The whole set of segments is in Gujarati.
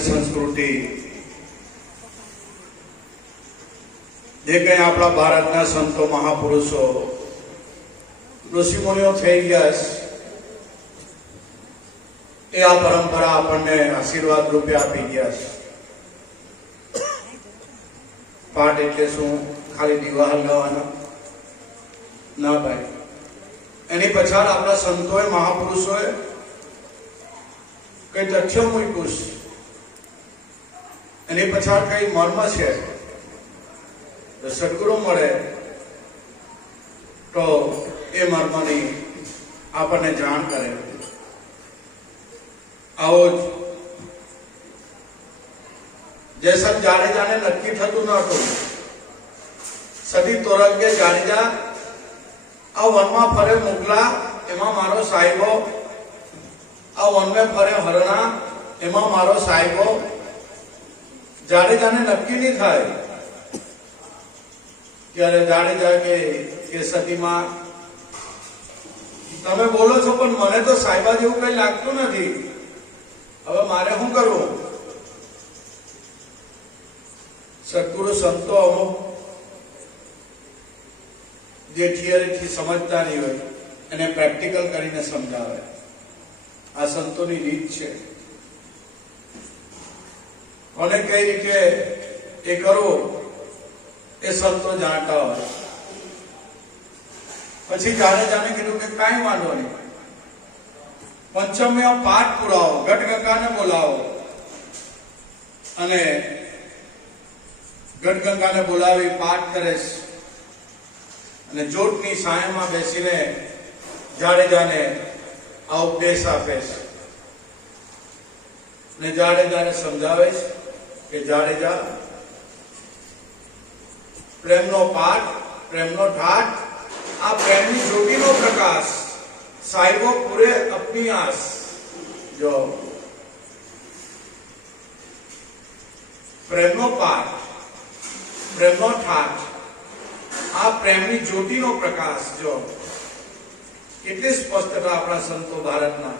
संस्कृति जे कई अपना भारतना संतो महापुरुषो ऋषिमुनिओ थई गया ए आ परंपरा आपने आशीर्वाद रूपे आपी गया। पाठ एटले शुं खाली दीवा हलगावाना ना भाई, एनी पछाड़ आपણા સંતોએ મહાપુરુષોએ કઈ તથ્ય મૂક્યું છે, એની પછાડ કઈ મર્મ છે। તો સદગુરુ મળે તો એ મર્મની આપણને જાણ કરે। આવો જયસન જાડેજાને નક્કી થતું નહોતું, સદી તોરંગે જાડેજા આ વનમાં ફરે મુગલા એમાં મારો સાહેબો, આ વનમે ફરે હરણા એમાં મારો સાહેબો। જાડેજાને નક્કી નહીં થાય ત્યારે જાડેજા કે સતીમાં તમે બોલો છો પણ મને તો સાહેબા જેવું કઈ લાગતું નથી, હવે મારે શું કરવું? સદગુરુ સંતો અમુક જે થિયરીથી સમજતા નહીં હોય એને પ્રેક્ટિકલ કરીને સમજાવે। આ સંતોની રીત છે, કોને કઈ રીતે એ કરવું એ સંતો જાણતા હોય। પછી જાડેજાને કીધું કે કાંઈ વાંધો નહીં, પંચમે પાઠ પુરાવો, ગઢગંગાને બોલાવો અને ગઢગંગાને બોલાવી પાઠ કરે અને જોટની સાયામાં બેસીને જાડેજાને આ ઉપદેશ આપે ને જાડેજાને સમજાવે કે જાડેજા પ્રેમનો પાઠ, પ્રેમનો ઠાઠ, આ પ્રેમની જ્યોતિનો પ્રકાશ સાહેબો પૂરે अपनी आस। जो પ્રેમનો પાઠ, પ્રેમનો ઠાઠ, આ પ્રેમની જ્યોતિનો પ્રકાશ જો કેટલી સ્પષ્ટતા આપણા સંતો ભારતના।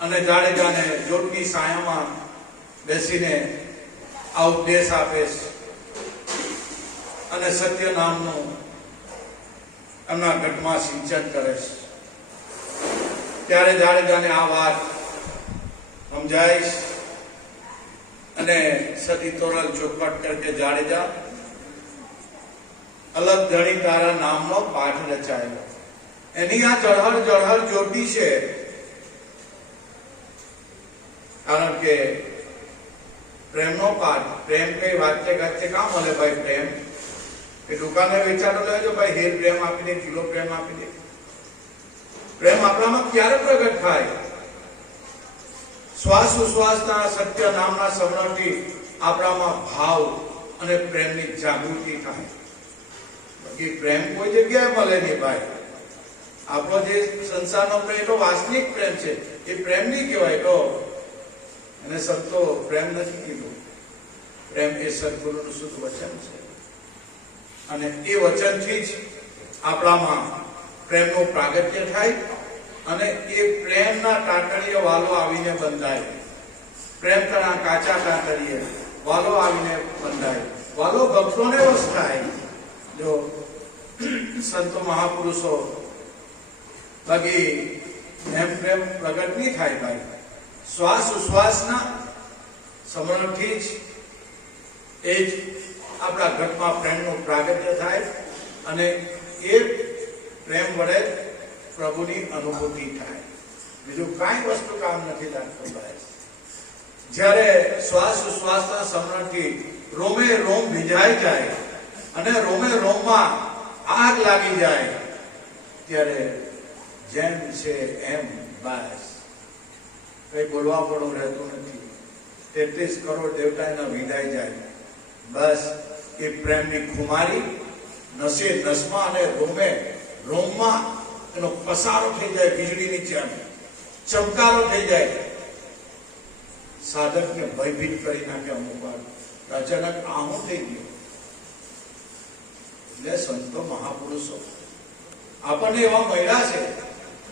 અને જાડેજાને જોટની સાયામાં બેસીને આ ઉપદેશ આપે અને સત્ય નામનું એમના ઘટમાં સિંચન કરે। ત્યારે જાડેજાને આ વાત સમજાય અને સતી તોરલ ચોખવટ કરકે જાડેજા अलग धणी तारा नामनो पाठ रचायो। एनी आ जळहळ जळहळ ज्योति छे, कारण के प्रेमनो पाठ, प्रेम कई वाच्य गाच्य का मळे भाई? प्रेम ए दुकाने वेचातो लेजो भाई, हेर प्रेम आपी दे, किलो प्रेम आपी दे। प्रेम आपणामां क्यारे प्रगट थाय? श्वास उश्वासना सत्य नामना समरणथी आपणामां भाव अने प्रेमनी जागृति थाय। कि प्रेम कोई जगह મળે નહીં ભાઈ। આપણો જે સંસારનો પ્રેમ તો વાસ્તવિક પ્રેમ છે, એ પ્રેમ નહીં કહેવાય। તો અને સંતો પ્રેમ નથી કીધું, પ્રેમ એ સદગુરુનું શુદ્ધ વચન છે અને એ વચનથી જ આપણામાં પ્રેમનું પ્રાગટ્ય થાય અને એ પ્રેમના ટાંટણીએ વાલો આવીને બંધાય। પ્રેમ તણા કાચા ટાંટણીએ વાલો આવીને બંધાય, વાલો ભક્તોને વશ થાય। जो संतो महापुरुषो बाकी एम प्रेम प्रगट नहीं थाय भाई। श्वास उश्वासना समरणथी ज ए ज आपणा घटमां प्रेमनो प्रागट्य थाय अने ए प्रेम वडे प्रभुनी अनुभूति थाय। बीजुं काई वस्तु काम नथी लागतो भाई। ज्यारे श्वास उश्वासना समरणथी रोमे रोम भीजाई जाय અને રોમે રોમમાં આગ લાગી જાય ત્યારે જેમ છે એમ બસ કઈ બોલવા પડવું રહેતું નથી। 33 કરોડ દેવતાના વિદાય જાય, બસ એ પ્રેમની ખુમારી નસે નસમાં અને રોમે રોમમાં એનો પસારો થઈ જાય, વીજળીની જેમ ચમકારો થઈ જાય, સાધકને ભયભીત કરી નાખે। અમુક વાર અચાનક આવું થઈ ગયું। संतो महापुरुषो आपने एवा मळ्या छे,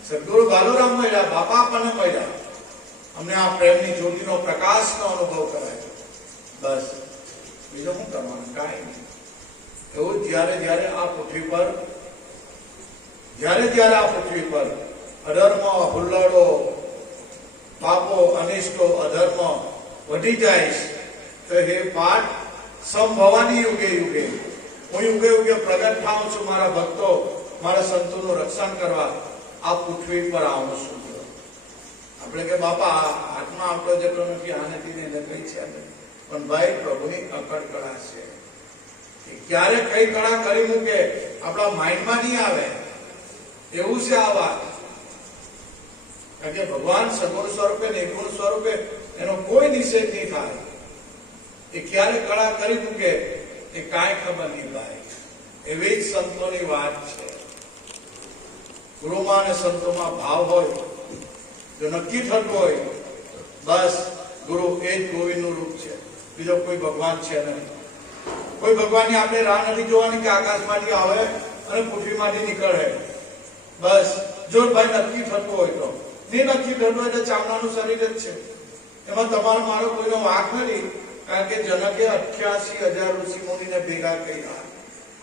सद्गुरु बालूराम मळ्या, बापा आपने मळ्या, અમને આ પ્રેમની જ્યોતિનો પ્રકાશનો અનુભવ કરાય. બસ બીજું શું કરવાનું? કાંઈ નહીં. એવું જ્યારે આ પૃથ્વી પર અધર્મ, હુલ્લડો, પાપો, અનિષ્ટો, અધર્મ વધી જાય તો હે પાઠ સંભવાની યુગે યુગે હું યુગે યુગે પ્રગટ થાઉં છું. મારા ભક્તો, મારા સંતોનું રક્ષણ કરવા આ પૃથ્વી પર આવું છું. આપણે કે બાપા હાથમાં આપણો જેટલો નથી, આ નથી ને કઈ છે, પણ ભાઈ પ્રભુની અકળ કળા છે. ક્યારે કઈ કળા કરી મૂકે આપણા માઇન્ડમાં નહીં આવે એવું છે આ વાત. કારણ કે ભગવાન સગુણ સ્વરૂપે નિર્ગુણ સ્વરૂપે એનો કોઈ નિષેધ નહીં થાય. એ ક્યારે કળા કરી મૂકે એ કાંઈ ખબર નહીં ભાઈ. એવી જ સંતોની વાત છે. ગુરુમાં અને સંતોમાં ભાવ હોય, જો નક્કી થતું હોય બસ ગુરુ એ જ ગોવિંદનું રૂપ છે, બીજો કોઈ ભગવાન છે નહીં. કોઈ ભગવાનની આપણે રાહ નથી જોવાની કે આકાશમાંથી આવે અને પૃથ્વીમાંથી નીકળે. બસ જો ભાઈ નક્કી થતું હોય તો. નહીં નક્કી થતું હોય તો ચામડાનું શરીર જ છે, એમાં તમારો મારો કોઈનો વાંક નથી. કારણ કે જનકે 88,000 ઋષિ મુનિને ભેગા કર્યા.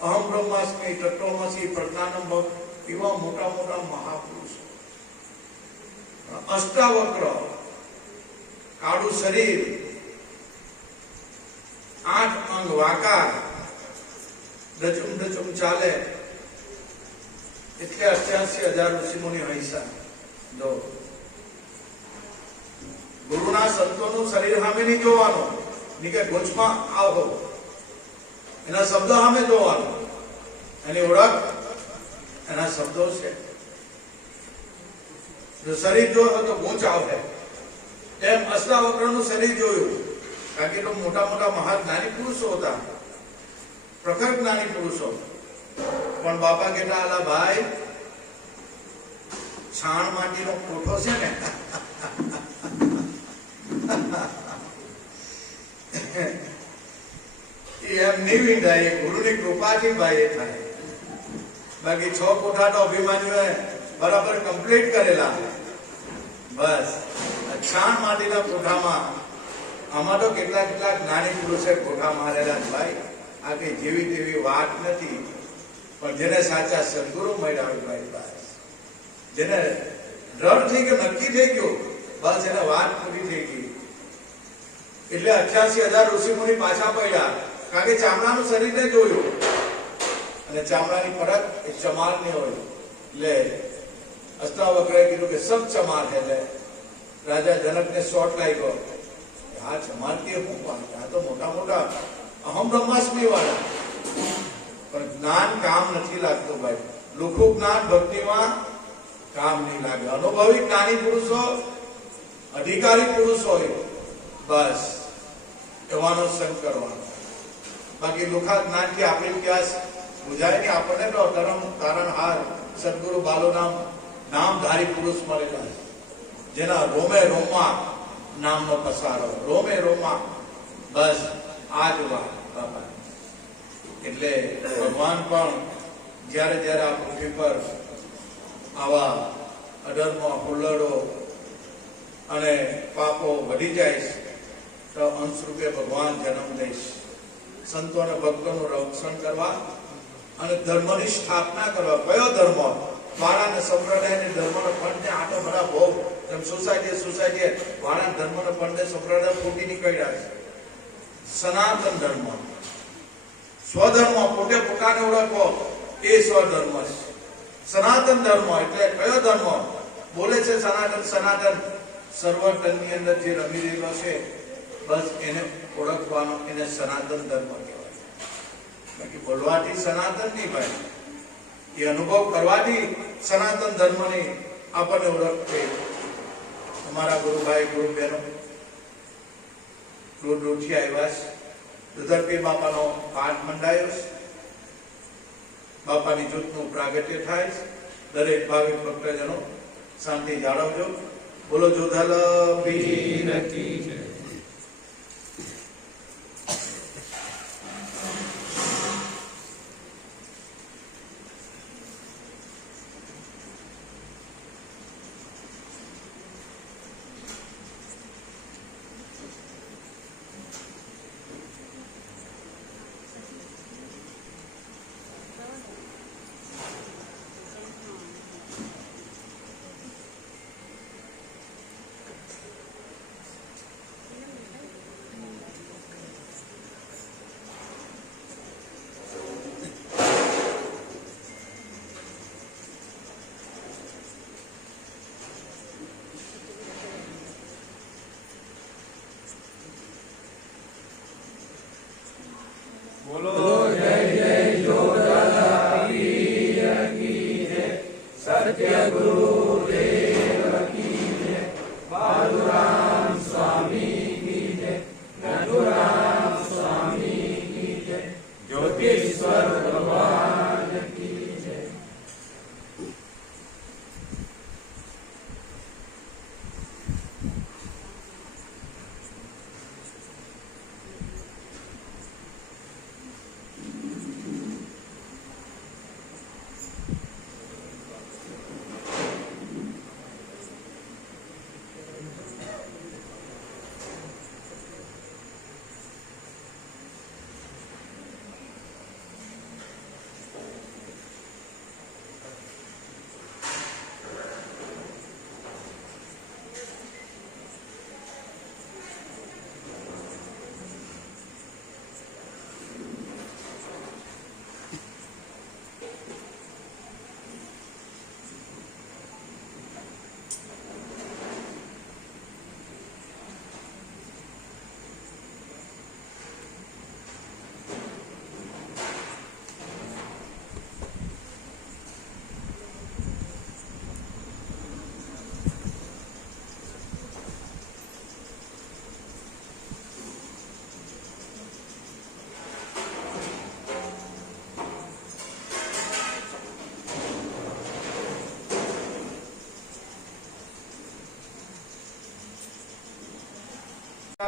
અહમ બ્રહ્માસ્મિ, તત્વમસી, પ્રજ્ઞાનમ એવા મોટા મોટા મહાપુરુષ. અષ્ટાવક્ર, કાળું શરીર, 8 અંગ વાંકા, ડચુમ ચાલે, એટલે 88,000 ઋષિ મુનિ હૈસા. જો ગુરુના સંતોનું શરીર સામે નહીં જોવાનું, ની કે ગોચમાં આવો, એના શબ્દ સામે જોવાનું. એની ઓળખ એના શબ્દો છે. જો શરીર જોયો તો ગોચ આવે. એમ અષ્ટાવક્રનું શરીર જોયું, કારણ કે તો મોટા મોટા મહાજ્ઞાની પુરુષો હતા, પ્રખર જ્ઞાની પુરુષો. પણ બાપા કહેતા આલા ભાઈ, છાણ માટીનો કોઠો છે ને એમ નહીં વિંધાય, એ ગુરુની કૃપાથી ભાઈ એ થાય. બાકી 6 કોઠા તો અભિમાનીઓએ બરાબર કમ્પ્લીટ કરેલા. બસ છાણ માટીના કોઠામાં આમાં તો કેટલા જ્ઞાની પુરુષે કોઠા મારેલા ભાઈ. આ કઈ જેવી તેવી વાત નથી, પણ જેને સાચા સદગુરુ મળ્યા ભાઈ, બસ જેને દ્રઢ થઈ ગયો, નક્કી થઈ ગયું, બસ એને વાત પૂરી થઈ ગઈ. એટલે 88,000 ઋષિ મુનિ પાછા પડ્યા, કારણ કે ચામડાનું શરીરને જોયું અને ચામડાની પરત એ ચમારની હોય. એટલે અષ્ટાવક્રએ કીધું કે સબ ચમાર હે. એટલે રાજા જનકને શોટ લાગ્યો, આ ચમાર કે હું વાત, આ તો મોટા મોટા અહમ બ્રહ્માસ્મિ વાળા. પણ જ્ઞાન કામ નથી લાગતું ભાઈ. લુખું જ્ઞાન ભક્તિમાં કામ નહીં લાગે. અનુભવી જ્ઞાની પુરુષો, અધિકારી પુરુષ હોય, બસ એવાનો સંગ કરવાનો. બાકી લુખા જ્ઞાનથી આપણી પ્યાસ બુજાય નહીં. આપણને તો તારણહાર સદગુરુ બાલુનામ નામધારી પુરુષ મળેલા છે, જેના રોમે રોમમાં નામનો પસારો, રોમે રોમમાં. બસ આ જ વાત બાપા. એટલે ભગવાન પણ જ્યારે આ પૃથ્વી પર આવા અધર્મ, હુલ્લડો અને પાપો વધી જાય તો અંશરૂપે ભગવાન જન્મ દઈશ, સંતો અને ભક્તોનું રક્ષણ કરવા અને ધર્મની સ્થાપના કરવા. કયો ધર્મ? વાળા સંપ્રદાય ધર્મનો ફંડ આટો બધા બહુ એમ સોસાયટી વાળા ધર્મનો ફંડ સંપ્રદાય ફૂટી નીકળ્યા છે. સનાતન ધર્મ, સ્વધર્મ, પોતે પોતાને ઓળખવો એ સ્વધર્મ છે. સનાતન ધર્મ એટલે કયો ધર્મ? બોલે છે સનાતન સર્વટનની અંદર જે રમી રહેલો છે, બસ એને ઓળખવાનો, એને સનાતન ધર્મ કહેવાય. બાકી બોલવાથી સનાતન નહીં ભાઈ, એ અનુભવ કરવાથી સનાતન ધર્મની આપણને ઓળખ થઈ. અમારા ગુરુભાઈ ગુરુ બહેનો દૂરથી આવ્યા છે. દુધરપીર બાપાનો પાઠ મંડાયો છે, બાપાની જ્યોતનું પ્રાગટ્ય થાય છે. દરેક ભાવિક ભક્તજનો શાંતિ જાળવજો. બોલો જોધાલ પીર કી જય. બોલો જય જય જોધારા પીર કી જય, સત્ય ગુરુદેવ કી જય, સાધુરામ સ્વામી કી જય, નટુરામ સ્વામી કી જય, જ્યોતિશ્વર ભગવાન કી જય.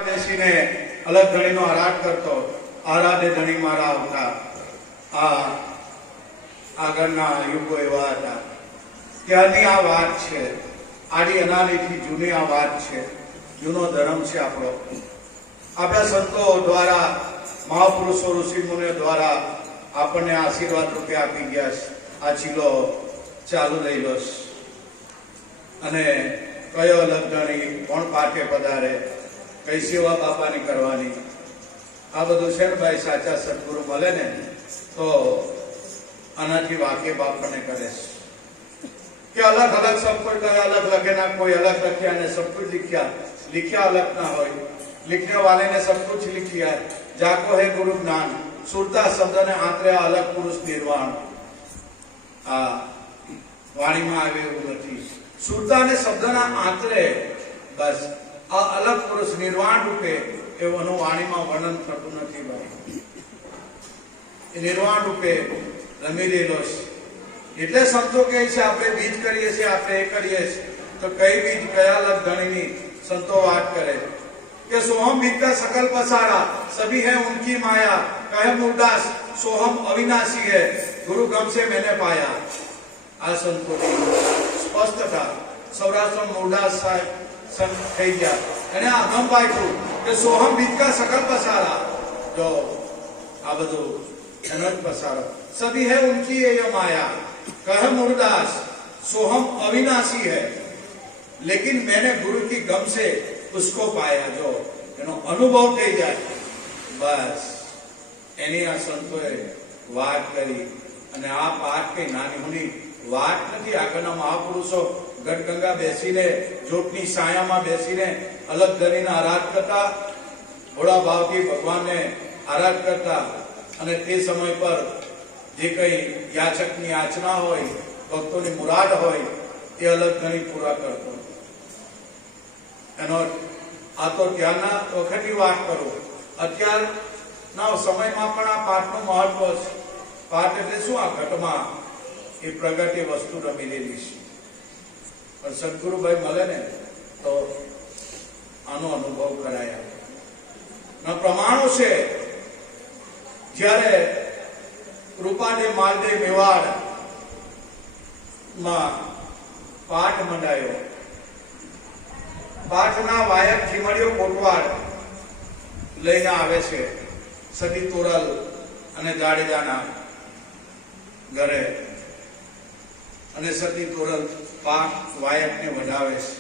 બેસીને અલગ ધણીનો આરાધ કરતો, આરાધે ધણી મારા આવતા. આ આગળના યુગો એવા હતા. ત્યારની આ વાત છે, આડી અનાદિથી જૂની આ વાત છે, જૂનો ધર્મ છે આપણો. આપણા સંતો દ્વારા, મહાપુરુષો ઋષિમુનિઓ દ્વારા આપણને આશીર્વાદ રૂપે આપી ગયા છે. આ ચીલો ચાલુ રહેલો છે. અને કયો અલગ ધણી, કોણ પાકે પધારે, કઈ સેવા બાપાની કરવાની, આ બધું છે ને ભાઈ. સાચા સદગુરુ મળે ને તો આનાથી વાકેફ આપણને કરે છે કે અલગ અલગ સબ કોઈ કરે, અલગ લખે ના, કોઈ અલગ લખ્યા ને સબ કુછ लिखा अलग ना हो, लिखने वाले ने सब कुछ लिख लिया है. जाको है गुरु ज्ञान, सुरता शब्द ने आंतरे अलग पुरुष निर्वाण. આ વાણીમાં આવે એવું નથી. સુરતા ને શબ્દના આંતરે બસ આ અલગ પુરુષ નિર્વાણ રૂપે એવું વાણીમાં વર્ણન થતું નથી ભાઈ. એ નિર્વાણ રૂપે રમી રહેલો છે. એટલે સંતો કહે છે આપણે બીજ કરીએ છીએ, આપણે એ કરીએ છીએ તો કઈ બીજ કયા અલગ ધણીની संतो बात करे कि सोहम बीज का सकल पसारा, सभी है उनकी माया. कहे मूरदास सोहम अविनाशी है, गुरु गम से मैंने पाया. આ સંતો સ્પષ્ટ था. સૌરાષ્ટ્ર મૂરદાસ સાહેબ સંત થઈ ગયા, એને અગમ પાક્યું કે સોહમ બીજ का सकल पसारा. જો આ બધું એનો જ પસારો, સભી है उनकी ये माया. कहे मूरदास सोहम अविनाशी है, लेकिन मैंने गुरु की गम से उसको पाया. जो એનો અનુભવ થઈ જાય બસ એની આ સંતોએ વાત કરી. અને આ પાઠ કઈ નાની મોટી વાત નથી. આગળના મહાપુરુષો ગઢગંગા બેસીને, જોટની સાયામાં બેસીને અલગ ધણીને આરાધ કરતા, ભોળા ભાવથી ભગવાનને આરાધ કરતા. અને તે સમય પર જે કઈ યાચકની યાચના હોય, ભક્તોની મુરાદ હોય એ અલગ ધણી પૂરા કરતો. એનો આ તો ત્યારના વખતની વાત કરું. અત્યારના સમયમાં પણ આ પાઠનું મહત્વ છે. પાઠ એટલે શું? આ ઘટમાં એ પ્રગટ એ વસ્તુ રમી છે. પણ સદગુરુભાઈ મળે ને તો આનો અનુભવ કરાયા. ના પ્રમાણો છે. જ્યારે રૂપાડે માલદે મેવાડ માં પાઠ મંડાયો. પાઠના વાયક ચીમડીઓ કોટવાડ લઈને આવે છે સદી તોરલ અને જાડેજાના ઘરે. અને સદી તોરલ પાઠ વાયકને વઢાવે છે.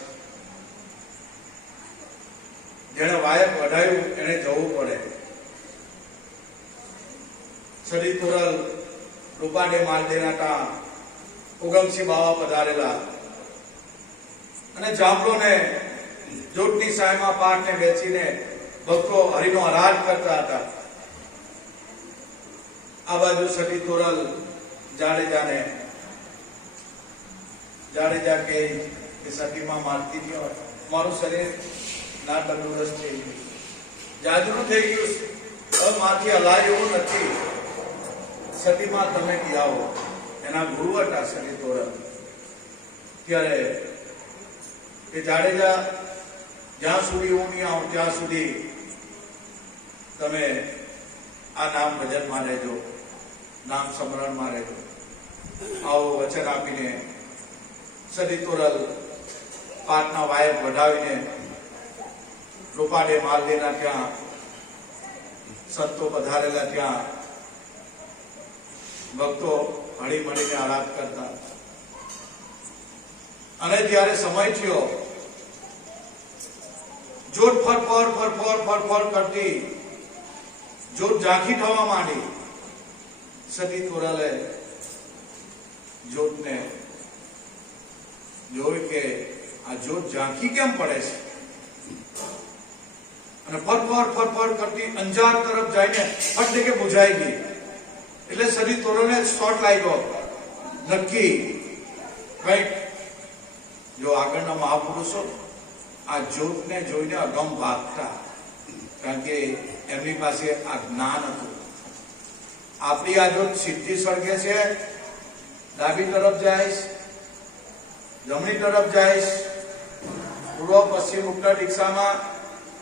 જેને વાયક વઢાયું એને જવું પડે. સદી તોરલ રૂપાડે માલદેના તા ઉગમસિંહ બાવા પધારેલા. અને જાંબલોને જોટની સાયમાં પાઠને બેસીને ભક્તો હરિનો આરાધ કરતા હતા. આ બાજુ સટી તોરલ જાડેજા કે સટીમાં મારતી નહીં હોય, મારું શરીર ના તંદુરસ્ત થઈ ગયું, જાજરું થઈ ગયું, હવે માથી હલાય એવું નથી. સતીમાં તમે ગયા હો, એના ગુરુ હતા સતી તોરલ. ત્યારે એ જાડેજા જ્યાં સુધી હું નહીં આવું ત્યાં સુધી તમે આ નામ ભજનમાં રહેજો, નામ સ્મરણમાં રહેજો. આવો વચન આપીને સતી તોરલ પાટના વાયર વઢાવીને રૂપાડે માલદેના ત્યાં સંતો પધારેલા ત્યાં ભક્તો હળી મળીને આરાધ કરતા. અને જ્યારે સમય થયો, જોત ફર કરતી જોત ઝાંખી થવા માંડી. સતી તોરલે જોતને જોઈ કે આ જોત ઝાંખી કેમ પડે છે, અને ફર કરતી અંજાર તરફ જઈને ફટ કે બુઝાઈ ગઈ. એટલે સતી તોરલને શોટ લાગ્યો, નક્કી કઈક જો આગળના મહાપુરુષો આ જોતને જોઈને અગમ ભાગતા, કારણ કે એમની પાસે આ જ્ઞાન હતું. આપણી આ જોત સીધી સળગે છે, ડાબી તરફ જાય, જમણી તરફ જાય, પૂર્વ પશ્ચિમ ઉત્તર દિશામાં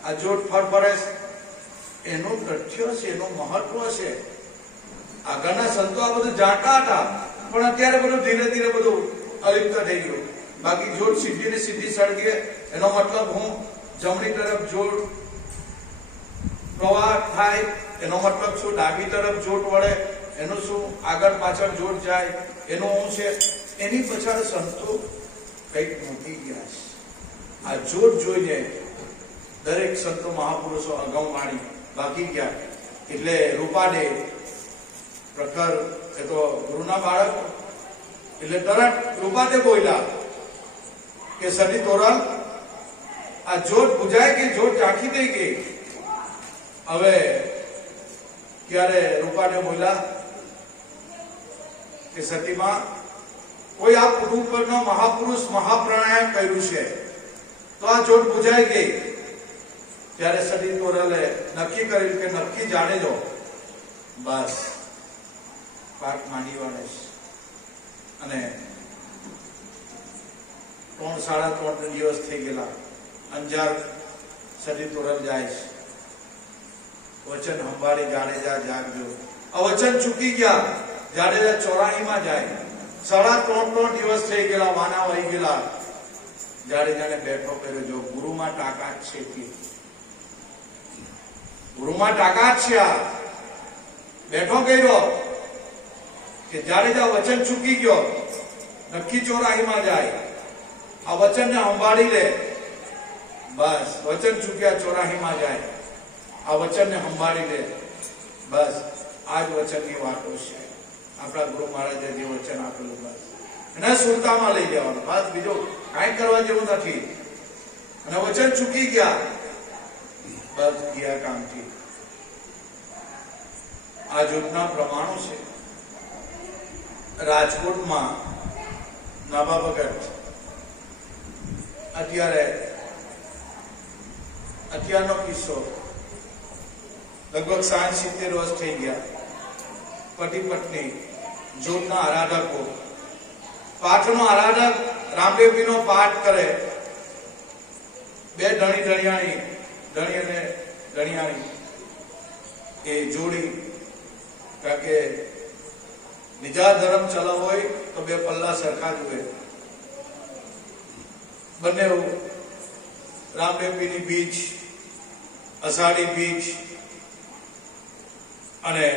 આ જોત ફરફરે છે. એનું તથ્ય છે, એનું મહત્વ છે. આગળના સંતો આ બધું જાણતા હતા, પણ અત્યારે બધું ધીરે ધીરે બધું અલિપ્ત થઈ ગયું. બાકી જોત સીધી ને સીધી સળગે, એનો મતલબ હું જમણી તરફ જોત પ્રવાહ થાય, એનો મતલબ શું ડાબી તરફ જોત વળે, એનું શું આગળ પાછળ જોત જાય, એનું શું છે. એની પછાડ સંતો કઈક મૂકી ગયા છે. આ જોત જોઈને દરેક સંતો મહાપુરુષો અગમવાણી બાકી ગયા. એટલે રૂપાડે પ્રખર, એ તો ગુરુના બાળક, એટલે તરત રૂપાડે બોલ્યા કે સતી તોરલ, આ જોત બુજાય કે જોત ઝાંખી થઈ ગઈ. હવે ત્યારે રૂપાડે બોલ્યા કે સતીમાં કોઈ આ પૃથ્વી પરનો મહાપુરુષ મહાપ્રાણાયામ કર્યું છે તો આ જોત બુજાઈ ગઈ. ત્યારે સતી તોરલે નક્કી કર્યું કે નક્કી જાડેજો બસ પાક માંડી વાળે. અને 3-3.5 દિવસ થઈ ગયેલા. અંજાર સતી તોરલ જાય છે, વચન સંભાળી જાડેજા જાગજો. આ વચન ચૂકી ગયા, જાડેજા 84 માં જાય. 3.5 દિવસ થઈ ગયેલા, વાના વહી ગયેલા. જાડેજાને બેઠો કર્યો, જો ગુરુમાં તાકાત છે, ગુરુમાં તાકાત છે. આ બેઠો કર્યો કે જાડેજા વચન ચૂકી ગયો, નક્કી 84 માં જાય. આ વચનને સંભાળી લે, બસ વચન ચૂક્યા 84 માં જાય. આ વચનને સંભાળી લે, બસ આ જ વચનની વાતો છે. આપણા ગુરુ મહારાજે જે વચન આપેલું, બસ એને સુરતામાં લઈ જવાનું, બસ બીજું કાંઈ કરવા જેવું નથી. અને વચન ચૂકી ગયા, બસ ગયા કામથી. આ જોતના પ્રમાણો છે. રાજકોટમાં નાભા ભગત અત્યારનો કિસ્સો, લગભગ 60-70 વર્ષ થઈ ગયા. પતિ પત્ની જોતના આરાધકો, પાઠનો આરાધક રામદેવજીનો પાઠ કરે. બે ધણી ધણિયાણી, ધણી અને ધણિયાણી એ જોડી, કારણ કે બીજા ધર્મ ચલાવવો હોય તો બે પલ્લા સરખા જ હોય. બંને રામદેવજીની બીજ, અષાઢી બીજ અને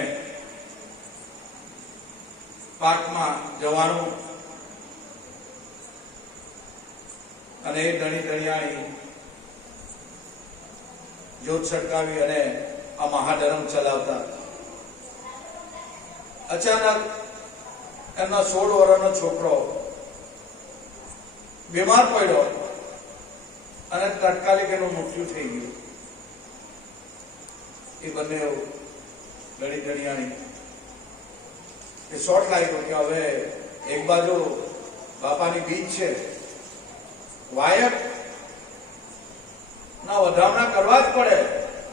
પાકમાં જવાનું. અને એ ધણી ધણિયાણી જોત સટકાવી અને આ મહાધર્મ ચલાવતા. અચાનક એમના 16 વર્ષનો છોકરો બીમાર પડ્યો અને તાત્કાલિક એનું મૃત્યુ થઈ ગયું. એ બંને ધણી ધણિયાણી કે શોર્ટ લાગ્યો કે હવે એક બાજુ બાપાની બીજ છે, વાયર ના વધામણા કરવા જ પડે,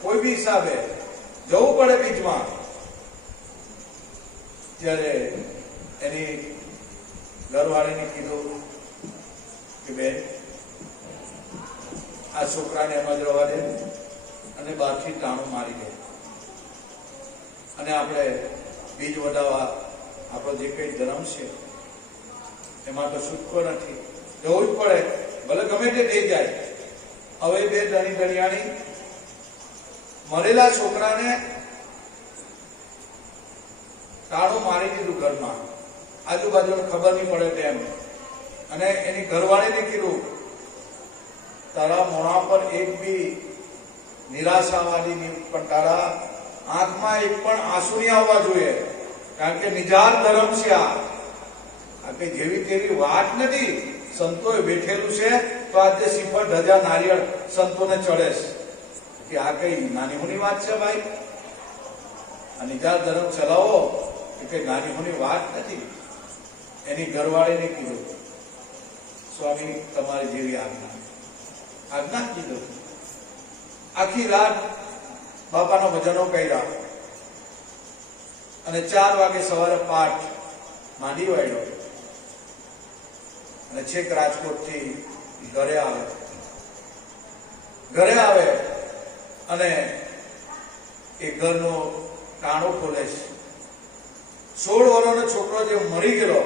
કોઈ બી હિસાબે જવું પડે બીજમાં. ત્યારે એની ઘરવાળીને કીધું કે બેન આ છોકરાને એમ જ રહેવા દે અને બહારથી ટાણું મારી દે અને આપણે બીજ વધાવવા આપણો જે કઈ ધર્મ છે એમાં તો છૂટકો નથી, જવું જ પડે, ભલે ગમે તે થઈ જાય. હવે બે ધણી ધણિયાણી મરેલા છોકરાને ટાણું મારી દીધું ઘરમાં, આજુબાજુને ખબર નહીં પડે તેમ. અને એની ઘરવાળીને કીધું તારા મોઢા પર એક બી નિરાશાવાદી નહીં, પણ તારા આંખમાં એક પણ આંસુ નહીં આવવા જોઈએ, કારણ કે નિજાર ધર્મ છે. આ કઈ જેવી તેવી વાત નથી, સંતોએ બેઠેલું છે તો આજે શ્રીફળ ધજા નારિયેળ સંતોને ચડે કે આ કઈ નાની મોની વાત છે ભાઈ? આ નિજાર ધર્મ ચલાવો એ કઈ નાની મોની વાત નથી. એની ઘરવાળીને કીધું સ્વામી તમારી જેવી આજ્ઞા કીધું. આખી રાત બાપાનો ભજનો કર્યા અને 4 વાગે સવારે પાઠ માંડી વાળ્યો અને છેક રાજકોટ થી ઘરે આવે અને એ ઘરનો ટાણું ખોલે છે. 16 વર્ષનો છોકરો જે મરી ગયેલો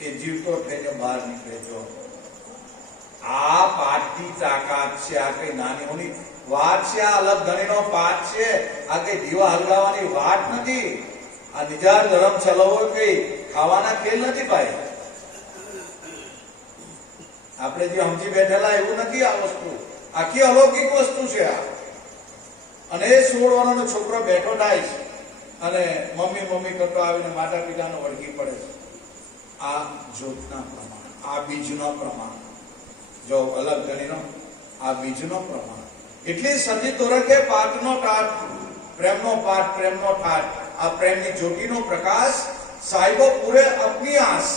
એ જીવતો થઈને બહાર નીકળે. જો આ પાઠની તાકાત છે, આ કઈ નાની મોની વાત છે, આ અલગ ધણીનો પાઠ છે, આ કઈ દીવા હલગાવવાની વાત નથી. આ નિજાર ધર્મ ચલાવવો કઈ ખાવાના ખેલ નથી ભાઈ. આપણે જે સમજી બેઠેલા એવું નથી, આ વસ્તુ આખી અલૌકિક વસ્તુ છે આ. અને એ 16 વર્ષનો છોકરો બેઠો થાય છે અને મમ્મી મમ્મી કરતો આવીને માતા પિતાનો વળગી પડે છે. આ જ્યોતના પ્રમાણ, આ બીજનો પ્રમાણ, જો અલગ ગણીનો આ બીજનો પ્રમાણ. એટલી સતી તોરકે પાઠનો ટાટ, પ્રેમનો પાઠ, પ્રેમનો ઠાઠ, આ પ્રેમની જ્યોતિનો પ્રકાશ સાહેબો પૂરે અપની આસ.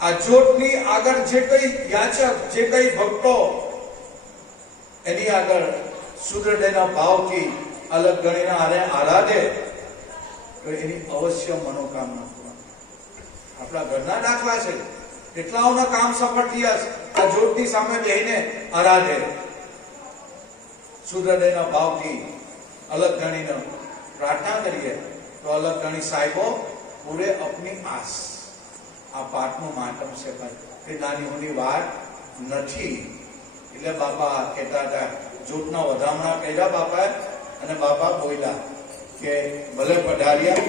આ જ્યોતની આગળ જે કઈ યાચક, જે કઈ ભક્તો એની આગળ શુદ્રદયના ભાવથી અલગ ગણીના આરાધે તો એની અવશ્ય મનોકામના પૂર્ણ. આપણા ઘરના દાખલા છે, કેટલાઓના કામ સફળ થયા છે. આ જ્યોતની સામે બેહીને આરાધે, શુદ્રદયના ભાવથી અલગ ગણીને પ્રાર્થના કરીએ તો અલગ ગણી સાહેબો પૂરે અપની આસ. આ પાઠનું માતમ છે ભાઈ, એ નાની મોટી વાત નથી. એટલે બાપા કહેતા હતા, જ્યોતના વધામણા કર્યા બાપા, અને બાપા બોલ્યા કે ભલે પધાર્યા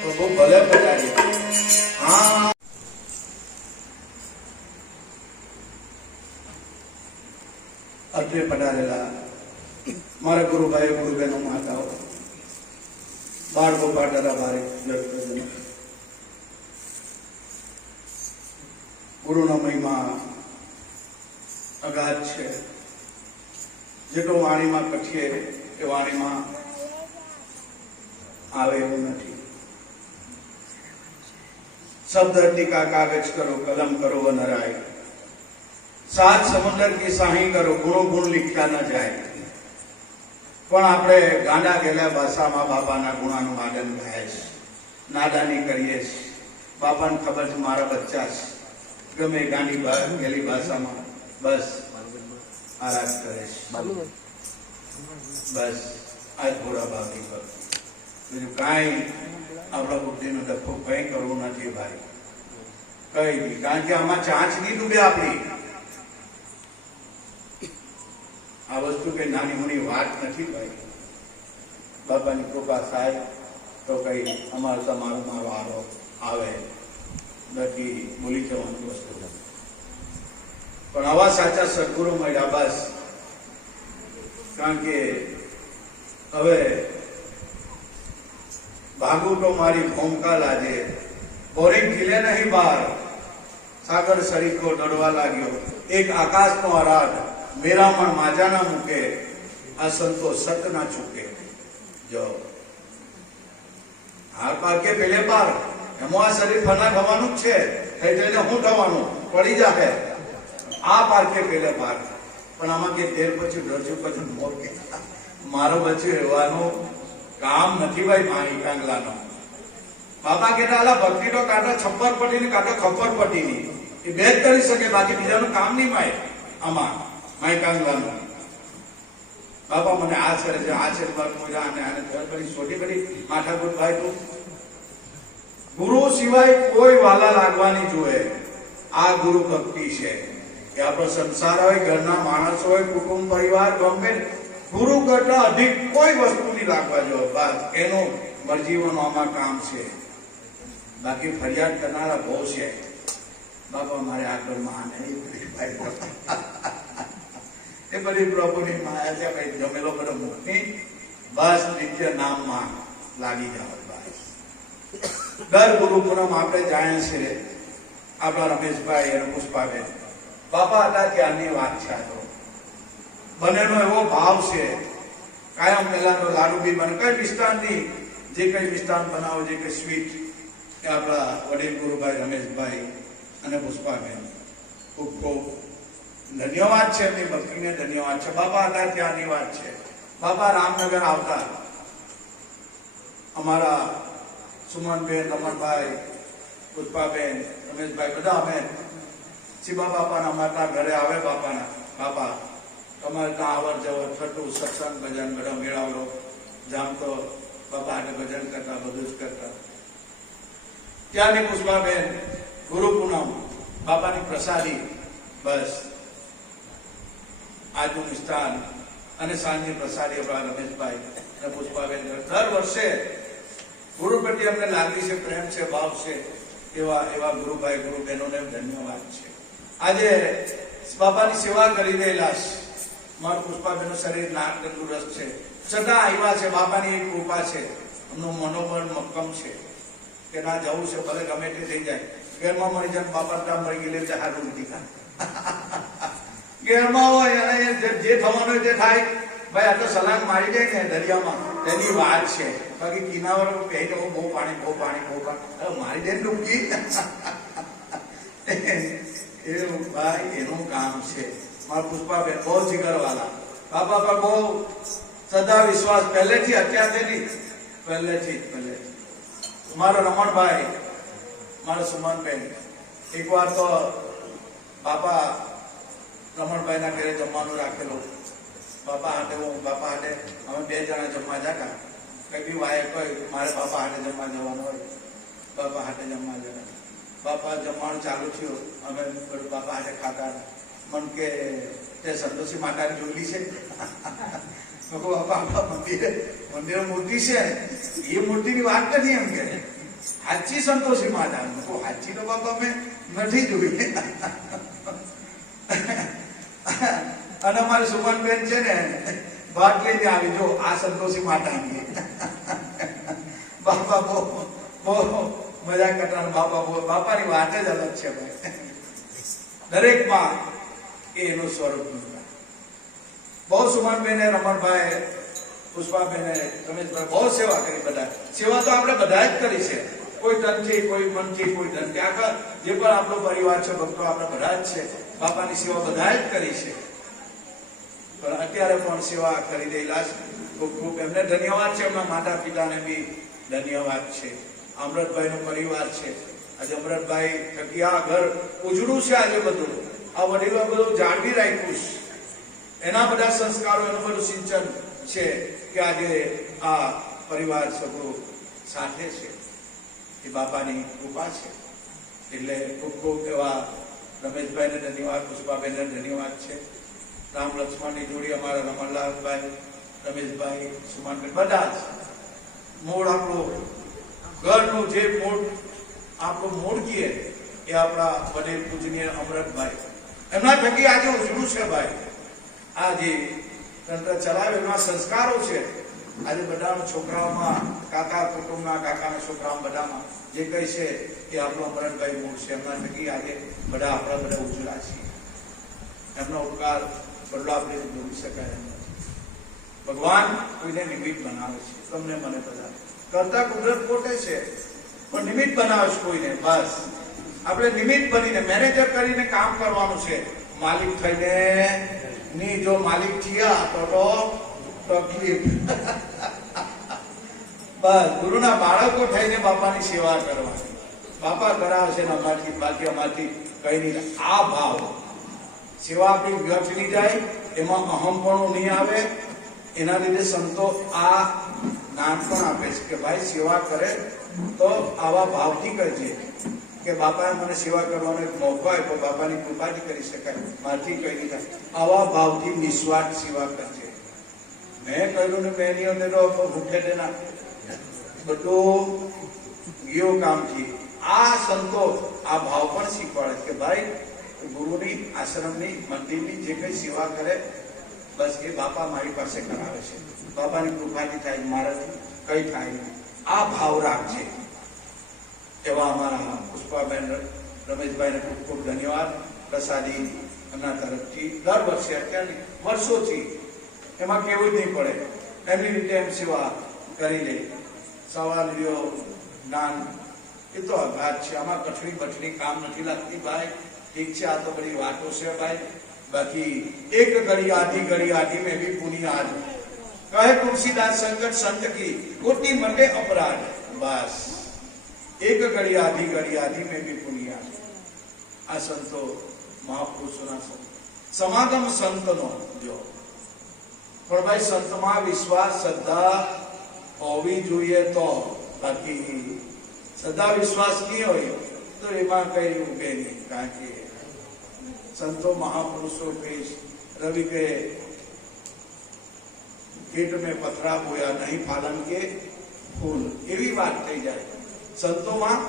પ્રભુ, ભલે પધાર્યા. હા, અત્રે પધારેલા મારા ગુરુભાઈ, ગુરુબહેનો, માતાઓ, બાળકો, પાટારા ભારે જગતજનો, ગુરુનો મહિમા અગાધ છે. જેટલું વાણીમાં કથીએ એ વાણીમાં આવે એવું નથી. શબ્દ ટીકા કાગજ કરો, કલમ કરો વનરાય, 7 સમંદર की સાહી કરો, ગુણો ગુણ લીખતા ન જાય. પણ આપણે ગાંડા ગયેલા ભાષામાં બાપાના ગુણાનું માદન થાય છે, નાદાની કરીએ છીએ. બાપાને ખબર છે મારા બચ્ચા છે, ગમે ગાંડી ગયેલી ભાષામાં બસ આરાધ કરે છે. બસ આ થોડા ભાગી પર બીજું કાંઈ આપણા બુદ્ધિનો ડખો કઈ કરવું નથી ભાઈ, કઈ નહીં. કારણ કે આમાં ચાંચ નહીં ડૂબે આપણી. આ વસ્તુ કઈ નાની મોની વાત નથી ભાઈ. બાપાની કૃપા થાય તો કઈ અમારું તમારું મારો આરો આવે, નથી ભૂલી જવાની વસ્તુ નથી. પણ આવા સાચા સદગુરુ મળ્યા બસ. કારણ કે હવે ભાગું તો મારી ભૂમકા લાજે, બોરિંગ ખીલે નહીં બાર, સાગર સરીખો દોડવા લાગ્યો, એક આકાશનો આરાધ મેરા મન માજા ના મૂકે, આ સંતો સત ના ચૂકે. જો હાર પાર કે પેલે પાર, એમાં આ શરીર ફના થવાનું જ છે, થઈ થઈને હું થવાનું પડી જાય, આ પાર કે પેલે પાર. પણ આમાં કે તેર પછી ડરજો પછી મોર કે મારો બચ્યું રહેવાનું કામ નથી ભાઈ મારી કાંગલાનો. બાપા કહેતા આલા ભક્તિ તો કાંટો છપ્પર પટી ને કાંટો ખપ્પર પટી ની, એ બે જ કરી શકે, બાકી બીજાનું કામ નહીં માય આમાં માય કાંગલાનું. બાપા મને આ છે આને આને કરી છોટી કરી માથાકૂટ ભાઈ તું. ગુરુ સિવાય કોઈ વાલા લાગવાની જોઈએ, આ ગુરુ ભક્તિ છે. કે આપણો સંસાર હોય, ઘરના માણસ હોય, કુટુંબ પરિવાર ગમે, ગુરુ કરતા અધિક કોઈ વસ્તુ નહીં લાગવા જોઈએ. બસ એનું મરજીવનું આમાં કામ છે. બાકી ફરિયાદ કરનારા બહુ છે. બાપા મારે આ ઘરમાં એ બધી પ્રભુની માયા છે ભાઈ, જમેલો બધો મુક્તિ, બસ નિત્ય નામમાં લાગી જાવ. બસ દર ગુરુ પૂનમ આપણે જાણીએ છીએ, આપણા રમેશભાઈ અને પુષ્પાબેન બાપા હતા ત્યારની વાત છે. આ તો બંનેનો એવો ભાવ છે, કાયમ પહેલા તો લાડુ બી બને, કઈ મિષ્ટાનની જે કઈ મિષ્ટાન બનાવો, જે કઈ સ્વીટ, એ આપણા વડીલ ગુરુભાઈ રમેશભાઈ અને પુષ્પાબેન ખૂબ ખૂબ ધન્યવાદ છે, એમની ભક્તિને ધન્યવાદ છે. બાપા હતા ત્યાંની વાત છે. બાપા રામનગર આવતા, અમારા સુમનબેન, રમણભાઈ, પુષ્પાબેન, રમેશભાઈ બધા અમે શિવા બાપાના અમારા ઘરે આવે. બાપા તમારે ત્યાં આવર જવર થતું, સત્સંગ ભજન બધા મેળાવડો જામતો, બાપા હાટે ભજન કરતા, બધું જ કરતા. ત્યાંની પુષ્પાબેન ગુરુ પૂનમ બાપાની પ્રસાદી, બસ આજનું મિષ્ટાન અને સાંજની પ્રસાદી આપણા રમેશભાઈ અને પુષ્પાબેન દર વર્ષે ગુરુ પ્રત્યે અમને લાગણી છે, પ્રેમ છે, ભાવ છે. એવા ગુરુભાઈ ગુરુબહેનોને ધન્યવાદ છે. આજે બાપાની સેવા કરી રહેલા મારું પુષ્પાબેનનું શરીર નાક તંદુરસ્ત છે, છતાં આવ્યા છે. બાપાની એક કૃપા છે, એમનું મનોબળ મક્કમ છે કે ના જવું છે, ભલે ગમે તે થઈ જાય. ઘરમાં મરી જાય, બાપા ત્યાં મરી ગયેલી છે, હારું નથી ખા ઘેરમાં હોય અને જે થવાનું તે થાય. ભાઈ આ તો સલાંગ મારી જાય ને દરિયામાં, તેની વાત છે. બાકી કિનારો કહી દો બહુ પાણી મારી જાય ડૂબકી એવું ભાઈ એનું કામ છે. મારા પુષ્પાબેન બહુ જીગરવાલા, બાપા પર બહુ શ્રદ્ધા વિશ્વાસ પહેલેથી, અત્યારથી પહેલેથી. મારો રમણભાઈ, મારા સુમનબેન, એક વાર તો બાપા રમણભાઈના ઘરે જમવાનું રાખેલું. બાપા હાટે અમે બે જણા જમવા જતા. કઈ બી વાય કોઈ મારે બાપા હાટે જમવા જવાનું હોય, બાપા હાટે જમવા જતા. બાપા જમવાનું ચાલુ થયું, અમે બાપા હાટે ખાતા. મન કે તે સંતોષી માતાની જોડી છે. બાપા મંદિરે મૂર્તિ છે, એ મૂર્તિની વાત નથી. એમ કે સાચી સંતોષી માતા. સાચી તો બાપા મેં નથી જોઈ. અને અમારી સુમનબેન છે ને ભાગ લઈને આવી, જો આ સંતોષી માતાની. બાપા બહુ મજા કરતા. બાપાની વાત જ અલગ છે ભાઈ. દરેકમાં એનું સ્વરૂપ બહુ. સુમનબેને, રમણભાઈ, પુષ્પાબેને, રમેશભાઈ બહુ સેવા કરી. બધા સેવા તો આપણે બધા જ કરી છે, કોઈ તનથી, કોઈ મનથી, કોઈ ધનથી. આખા જે પણ આપણો પરિવાર છે, ભક્તો આપણે બધા જ છે. બાપાની સેવા બધા જ કરી છે, પણ અત્યારે પણ સેવા કરી રહેલા છે. ખૂબ ખૂબ એમને ધન્યવાદ છે. એમના માતા પિતાને બી ધન્યવાદ છે. અમૃતભાઈ નો પરિવાર છે. આજે અમૃતભાઈ થકી આ ઘર ઉજળું છે. આજે બધું આ વડીલો બધું જાળવી રાખ્યું છે. એના બધા સંસ્કારો, એનું બધું સિંચન છે કે આજે આ પરિવાર સભ્યો સાથે છે. એ બાપાની કૃપા છે. એટલે ખૂબ ખૂબ એવા રમેશભાઈને ધન્યવાદ, પુષ્પાબેનને ધન્યવાદ છે. રામ લક્ષ્મણની જોડી અમારા રમણલાલભાઈ, રમેશભાઈ, સુમનબેન બધા જ મૂળ આપણું ઘરનું જે મૂળ આપણું મૂળ કીએ એ આપણા વડીલ પૂજનીય અમૃતભાઈ, એમના થકી આજે ઉજળું છે ભાઈ. આ જે તંત્ર ચલાવે એમના સંસ્કારો છે. આજે બધા છોકરાઓમાં, કાકા કુટુંબના કાકાના છોકરાઓ બધામાં જે કઈ છે એ આપણું અમૃતભાઈ મૂળ છે. એમના થકી આજે બધા આપણા બધા ઉજળા છીએ. એમનો ઉપકાર બદલો આપણે જોડી શકાય એમ નથી. ભગવાન કોઈને નિમિત્ત બનાવે છે, તમને મને બધા કરતા કુદરત પોતે છે, પણ નિમિત્ત બનાવે છે કોઈને. બસ આપણે નિમિત્ત બનીને મેનેજર કરીને કામ કરવાનું છે. માલિક થઈને ની જો માલિક થયા તો તકલીફ. બસ ગુરુના બાળકો થઈને બાપાની સેવા કરવાની. બાપા કરાવે છે અમારથી, બાકી અમારથી કઈ નહીં. આ ભાવ સેવા આપણી વ્યર્થ નહીં જાય, એમાં અહમપણું નહીં આવે. એના લીધે સંતો આ જ્ઞાન પણ આપે છે કે ભાઈ સેવા કરે તો આવા ભાવથી કરજે કે બાપાએ મને સેવા કરવાનો એક મોકો આપ્યો, બાપાની કૃપાથી કરી શકાય, મારથી કઈ નહીં થાય. આવા ભાવથી નિસ્વાર્થ સેવા કરજે. મેં કહ્યું ને મેં નહીં અંદર ભૂખે દેના બધું ગયો કામથી. આ સંતો આ ભાવ પણ શીખવાડે કે ભાઈ ગુરુની, આશ્રમની, મંદિરની જે કઈ સેવા કરે બસ એ બાપા મારી પાસે કરાવે છે, બાપાની કૃપાથી થાય, મારાથી કઈ થાય નહીં. આ ભાવ રાખજે. એવા અમારા પુષ્પાબેન, રમેશભાઈને ખૂબ ખૂબ ધન્યવાદ. પ્રસાદી એમના તરફથી દર વર્ષે, અત્યારે વર્ષોથી એમાં કેવું જ નહીં પડે, એમની રીતે એમ સેવા કરી લે. સવાલ લ્યો, જ્ઞાન એ તો અઘાત છે. આમાં કઠણી બઠણી કામ નથી લાગતી ભાઈ. ઠીક છે, આ તો બધી વાતો છે ભાઈ. બાકી એક ઘડી આધી મેં ભી પુનિયાદ કહે તુલસીદાસ સંકટ સંત કી કોટી મટે અપરાધ. બસ એક ઘડી આધી મેં ભી પુનિયાદ. આ સંતો મહાપુરુષોના સમાગમ સંતનો જો. પણ ભાઈ સંતમાં વિશ્વાસ, શ્રદ્ધા હોવી જોઈએ તો. બાકી શ્રદ્ધા વિશ્વાસ નહીં હોય તો એમાં કઈ ઉભે નહીં. કારણ કે संतो महापुरुषों के रवि के पेट में पथरा बोया नहीं पालन के फूल एवी बात થઈ જાય. સંતોમાં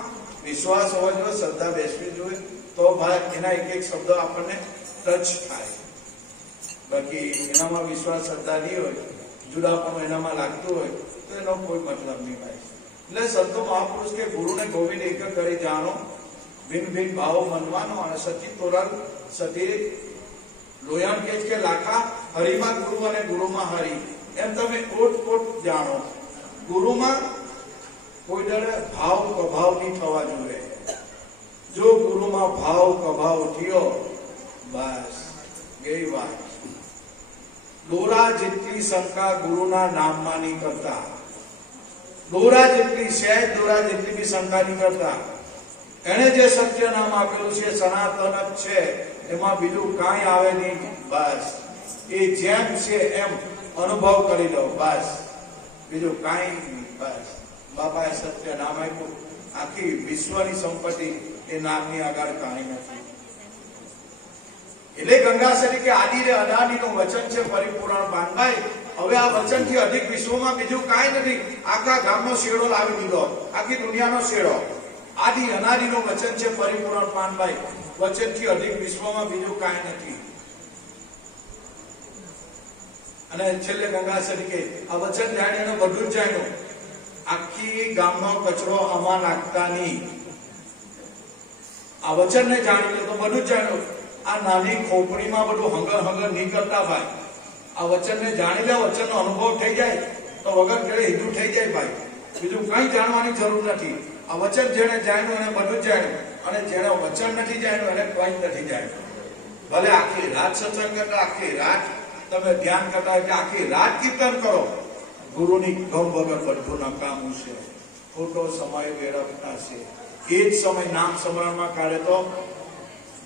વિશ્વાસ હોવો જોઈએ, શ્રદ્ધા બેસવી જોઈએ તો ભાઈ એના એક એક શબ્દ આપણને ટચ થાય. બાકી એનામાં વિશ્વાસ, શ્રદ્ધા નહીં હોય, જુદાપણું એનામાં લાગતું હોય તો એનો કોઈ મતલબ નહીં ભાઈ. એટલે સંતો મહાપુરુષ કે ગુરુને ગોવિંદ એક કરી જાણો, ભિન્ન ભિન્ન ભાવો મનવાનો. અને સતી તોરણ સતી લોયણ કે લાખા હરિમાં ગુરુ અને ગુરુમાં હરિ, એમ તમે ઓટ જાણો. ગુરુમાં કોઈ દર ભાવ પ્રભાવ નહીં થવા જોઈએ. જો ગુરુમાં ભાવ પ્રભાવ થયો બસ ગઈ વાત. દોરા જેટલી શંકા ગુરુના નામમાં નહીં કરતા. દોરા જેટલી સહેજ દોરા જેટલી બી શંકા નહીં કરતા. એને જે સત્ય નામ આપેલું છે સનાતન જ છે, એમાં બીજું કાંઈ આવે નહીં. બસ એ જેમ છે એમ અનુભવ કરી લો. બસ બીજું કાંઈ નહીં. બસ બાપાએ સત્ય નામ આપ્યું. આખી વિશ્વની સંપત્તિ એ નામની આગળ કાંઈ નથી. એટલે ગંગાસરી કે આદિ રે અનાદિનું વચન છે પરિપૂર્ણ પાનભાઈ. હવે આ વચનથી અધિક વિશ્વમાં બીજું કાંઈ નથી. આખા ગામનો શેડો લાવી દીધો, આખી દુનિયાનો શેડો. આદિ અનાદિનું વચન છે પરિપૂર્ણ પાનભાઈ. વચનથી અધિક વિશ્વમાં બીજું કાંઈ નથી. અને છેલ્લે ગંગાસરી કે આ વચન જાણ્યું બધું જ જાણ્યું. આખી ગામનો કચરો આમાં નાખતા નહીં. આ વચનને જાણી લે તો બધું જ જાણ્યું. આ નાની ખોપડીમાં બધું હંગર નહીં કરતા ભાઈ. આ વચનને જાણી લે, વચનનો અનુભવ થઈ જાય તો વગર ઘરે હિંદુ થઈ જાય ભાઈ. બીજું કઈ જાણવાની જરૂર નથી. આ વચન જેને જાણ્યું એને બધું જ જાણ્યું, અને જેને વચન નથી જાણ્યું એને કઈ નથી જાણ્યું. ભલે આખી રાત સત્સંગ કરતા, આખી રાત તમે ધ્યાન કરતા, કે આખી રાત કીર્તન કરો, ગુરુની ગમ વગર બધું નકામું છે. ખોટો સમય વેડફતા છે. એ જ સમય નામ સ્મરણમાં કાઢે તો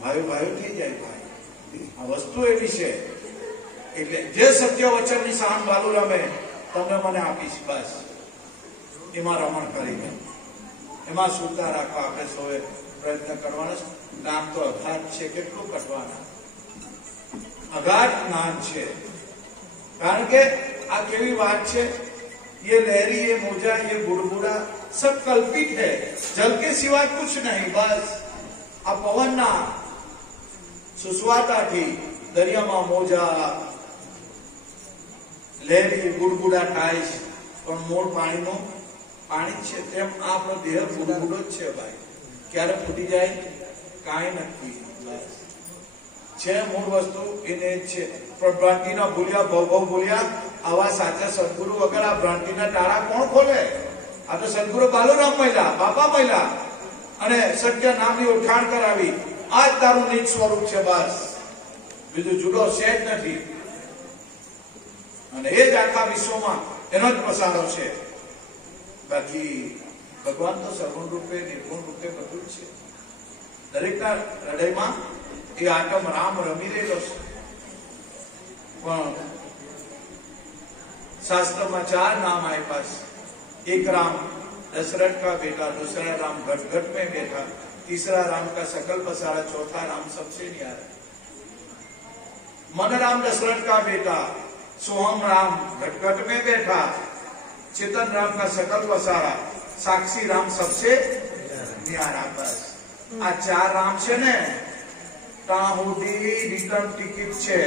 ભાઈ થઈ જાય ભાઈ. આ વસ્તુ એવી છે. એટલે જે સત્ય વચનની સાંભળું રમે તમને મને આપીશ. બસ એમાં રમણ કરી ગઈ, એમાં સુતા રાખવા આપણે સૌએ પ્રયત્ન કરવાનો છે. નામ તો અઘાત છે, કેટલું કટવાના. અઘાત જ્ઞાન છે. કારણ કે આ કેવી વાત છે. ये लहरी, ये मोजा, ये बुड़बुड़ा सब कल्पित है. जल के सिवा कुछ नहीं. बस આ પવનના સુસવાટાથી દરિયામાં મોજા, લહેરી, બુડબુડા થાય છે, પણ મૂળ પાણીનું પાણી છે. તેમ આપણો દેહ બુડબુડો જ છે ભાઈ. ક્યારે ફૂટી જાય કાંઈ નથી. છે મૂળ વસ્તુ એને જ છે. પણ ભ્રાંતિના ભૂલ્યા ભવ ભૂલ્યા. આવા સાચા સદગુરુ વગર આ ભ્રાંતિના તાળા કોણ ખોલે? આ તો સદગુરુ બાલુરામ મહિલા, બાપા મહિલા અને સત્ય નામની ઓળખાણ કરાવી. આ જ તારું નિજ સ્વરૂપ છે, બસ બીજું જુદો છે જ નથી. અને એ જ આખા વિશ્વમાં એનો જ પ્રસારો છે. બાકી ભગવાન તો સર્વણ રૂપે, નિર્ગુણ રૂપે બધું જ છે. દરેકના હૃદયમાં એ આટમ રામ રમી રહેલો છે. પણ શાસ્ત્રમાં 4 નામ આપ્યા છે. एक राम दशरथ का बेटा, दूसरा राम घट घट में बैठा, तीसरा राम का सकल पसारा, चौथा राम सबसे न्यारा. मन राम दशरथ का बेटा, सोहम राम घट घट में बैठा, चेतन राम का सकल पसारा, साक्षी राम सबसे न्यारा. बस આ 4 રામ છે ને, ત્યાં સુધી રિટર્ન ટિકિટ છે,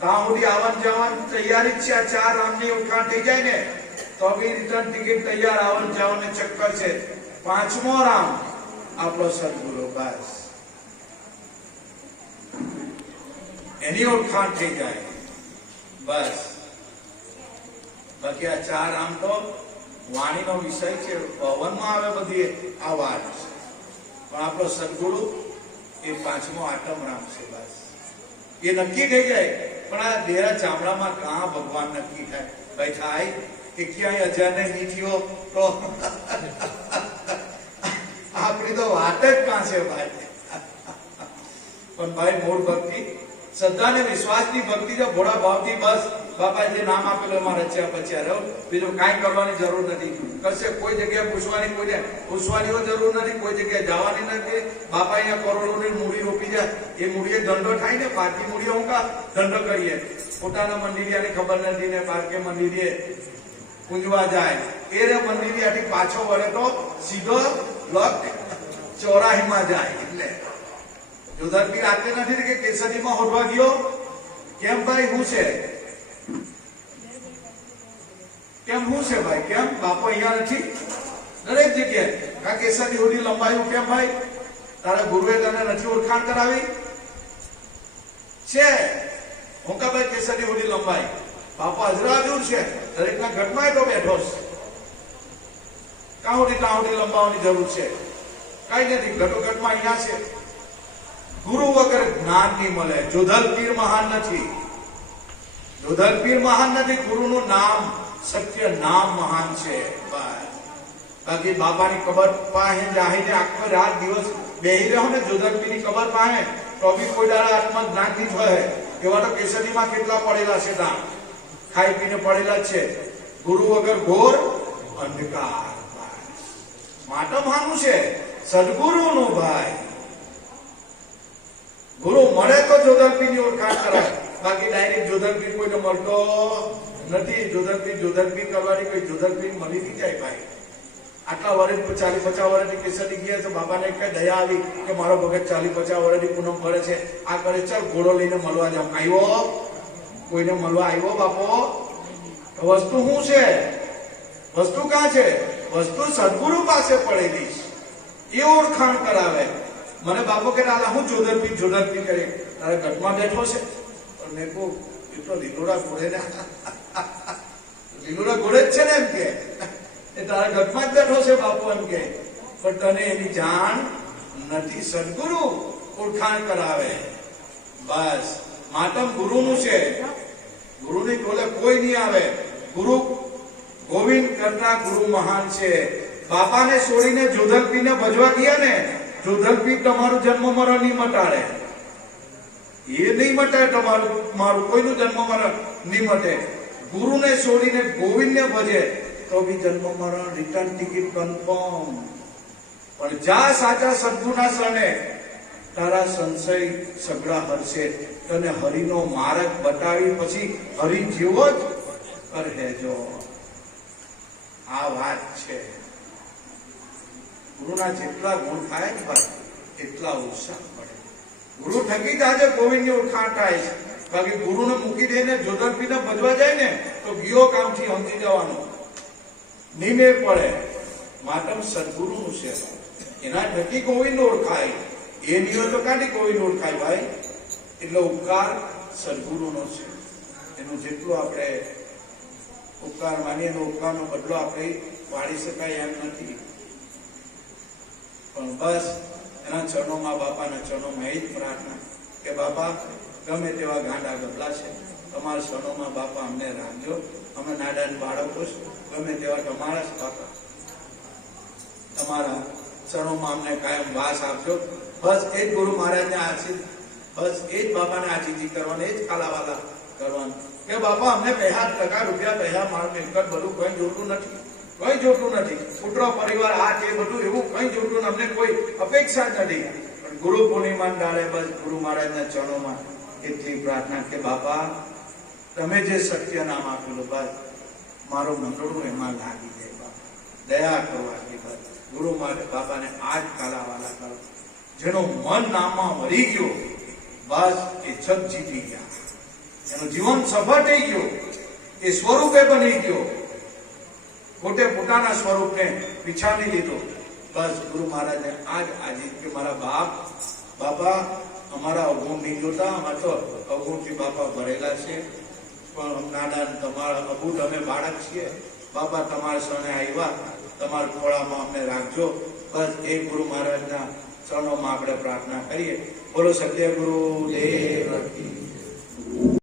ત્યાં સુધી આવન જવાની તૈયારી છે. આ 4 રામની ઓળખાણ થઈ જાય ને તો બી રિટર્ન ટિકિટ તૈયાર, આવન જવાનું ચક્કર છે. 5મો રામ આપણો સદગુરુ, બસ એની ઓળખાણ થઈ જાય બસ. બાકી આ 4 રામ તો વાણીનો વિષય છે, પવનમાં આવે બધી આ વાત છે. પણ આપણો સદગુરુ એ 5મો આટમ રામ છે, બસ એ નક્કી થઈ જાય. પણ આ ડેરા ચામડામાં કાં ભગવાન નક્કી થાય? ભાઈ થાય કે ક્યાંય અજાને નહીં થયો તો આપણી તો વાત જ કાં છે ભાઈ. પણ ભાઈ મૂળ ભક્તિ, શ્રદ્ધા ને વિશ્વાસની ભક્તિ, જો ભોળા ભાવથી બસ બાપા જે નામ આપેલું એમાં રચ્યા પચ્યા રહો, બીજું કાંઈ કરવાની જરૂર નથી. કશે કોઈ જગ્યાએ પૂછવાની, કોઈને પૂછવાની જરૂર નથી, કોઈ જગ્યાએ જવાની નથી. બાપા અહીંયા કરોડોની મૂડી રોપી જાય, એ મૂડીએ ધંધો થાય ને, પારકી મૂડીએ હું કા ધંધો કરીએ? પોતાના મંદિરિયાની ખબર નથી ને પારકે મંદિરે પૂજવા જાય, એ રે મંદિરિયાથી પાછો વળે તો સીધો લક ચોરાહીમાં જાય. એટલે જોધરપીર આટલે નથી કે કેસરીમાં હોટવા ગયો, કેમ ભાઈ હું છે, કેમ હું છે ભાઈ, કેમ બાપો અહીંયા નથી? દરેક જગ્યાએ કા કેસરી હોડી લંબાયું, કેમ ભાઈ? તારા ગુરુએ તને નથી ઓળખાણ કરાવી છે? હું કા ભાઈ કેસરી હોડી લંબાઈ? બાપો હજરાજુર છે, દરેકના ઘટમાં તો બેઠો છે. કાહોડી લંબાવવાની જરૂર છે? કઈ નથી, ઘટોઘટમાં અહીંયા છે. ગુરુ વગર જ્ઞાન નહીં મળે. જોધલ પીર મહાન નથી, જોધલ પીર મહાન નથી, ગુરુનું નામ, સત્ય નામ મહાન છે. બાકી બાબાની કબર પાસે જાહીને આખો રાત દિવસ બેહી રહ્યો ને જોધલ પીરની કબર પાસે, તો બી કોઈ દાડા આત્મા જ્ઞાન નહીં થાય. એવા તો કેસરીમાં કેટલા પડેલા છે, ત્યાં ખાઈ પીને પડેલા જ છે. ગુરુ વગર ઘોર અંધકાર. માટમ હાનું છે સદગુરુનું ભાઈ. ગુરુ મળે તો જોધલપીરની ઓળખાણ કરાય, બાકી ડાયરેક્ટ જોધલપીર કોઈને મળતો નથી. જોધલપીર કરવાની કોઈ જોધલપીર મળી નહીં જાય ભાઈ. આટલા વર્ષ 40-50 વર્ષથી કેસરી ગયા તો બાબાને કઈ દયા આવી કે મારો ભગત 40-50 વર્ષથી પૂનમ ભરે છે, આ કરે, ચાલ ઘોડો લઈને મળવા જાવ. આવ્યો કોઈને મળવા આવ્યો બાપો? વસ્તુ શું છે? વસ્તુ ક્યાં છે? વસ્તુ સદગુરુ પાસે પડેલી છે, એ ઓળખાણ કરાવે. મને બાપો કે દાદા હું જોધરપીર કરે, તારા ઘટમાં બેઠો છે? પણ મેં કહું એ તો લીલોડા ઘોડે ને, લીલોડા ઘોડે જ છે ને, એમ કે એ તારા ઘટમાં જ બેઠો છે બાપુ, એમ કે. પણ તને એની જાણ નથી. સદગુરુ ઓળખાણ કરાવે, બસ. માટમ ગુરુનું છે, ગુરુની ટોલે કોઈ નહીં આવે. ગુરુ ગોવિંદ કરતા ગુરુ મહાન છે. બાપાને છોડીને જોધલપીરને ભજવા ગયા ને, જોધલપીર તમારું જન્મ મરણ નહીં મટાડે, એ નહીં મટાડે તમારું, મારું કોઈનું જન્મ મરણ નહીં મટે. ગુરુને છોડીને ગોવિંદને ભજે તો બી જન્મ મરણ, રિટર્ન ટિકિટ કન્ફર્મ. પણ જા સાચા સદગુરુના શરણે, તારા સંશય સગડા હરશે. તને હરિનો માર્ગ બતાવી પછી હરિ જેવો જ કરહેજો. આ વાત છે. ગુરુના જેટલા ગુણ થાય ને ભાઈ, એટલા ઉત્સાહ મળે. ગુરુ થકી જ આજે ગોવિંદની ઓળખાણ થાય છે. બાકી ગુરુને મૂકી દઈને જોધલપીરને ભજવા જાય ને તો ગયો કામથી સમજી જવાનું, નિમે પડે. માટમ સદગુરુનું છે, એના થકી ગોવિંદ ઓળખાય. એ નિયમ તો કાઢી ગોવિંદ ઓળખાય ભાઈ. એટલે ઉપકાર સદગુરુનો છે. એનું જેટલું આપણે ઉપકાર માનીએ એનો ઉપકારનો બદલો આપણે વાળી શકાય એમ નથી, પણ બસ એના ચરણોમાં, બાપાના ચરણોમાં એ જ પ્રાર્થના કે બાપા ગમે તેવા ગાંડા ગબલા છે, તમારા ચરણોમાં બાપા અમને રાખજો. અમે નાદાન બાળકો છે, ગમે તેવા તમારા જ બાપા, તમારા ચરણોમાં અમને કાયમ વાસ આપજો. બસ એ જ ગુરુ મહારાજને આશીર્વાદ, બસ એ જ બાપાને આજીજી કરવાની, એ જ કાલાવાલા કરવાનું કે બાપા અમને ₹50 રૂપિયા પૈસા માર મિલકત બધું કઈ જોતું નથી, કઈ જોતું નથી. પુત્ર પરિવાર આ તે બધું એવું કઈ જોતું નથી, અમને કોઈ અપેક્ષા જ નથી. પણ ગુરુ પૂર્ણિમા દાડે બસ ગુરુ મહારાજના ચરણોમાં એટલી પ્રાર્થના કે બાપા તમે જે સત્ય નામ આપેલું, બસ મારું મંડળું એમાં લાગી જાય. બાપા દયા કરવાની, બસ ગુરુ મહારાજ બાપાને આ જ કાલાવાલા કરો. જેનું મન નામમાં વળી ગયો, બસ એ જગ જીતી ગયા, એનું જીવન સફળ થઈ ગયું, એ સ્વરૂપે બની ગયો, પોતે પોતાના સ્વરૂપને વિછાવી દીધો. બસ ગુરુ મહારાજને આજ આજે કે મારા બાપા અમારા અવગુણ નહીં જોતા, અમારે તો અવગુણથી બાપા ભરેલા છે, પણ નાદાન તમારા અબૂઢ અમે બાળક છીએ, બાપા તમારા સને આવ્યા, તમારા ખોળામાં અમને રાખજો. બસ એ ગુરુ મહારાજના ચરણોમાં આપણે પ્રાર્થના કરીએ. બોલો સત્ય ગુરુ દેવ કી.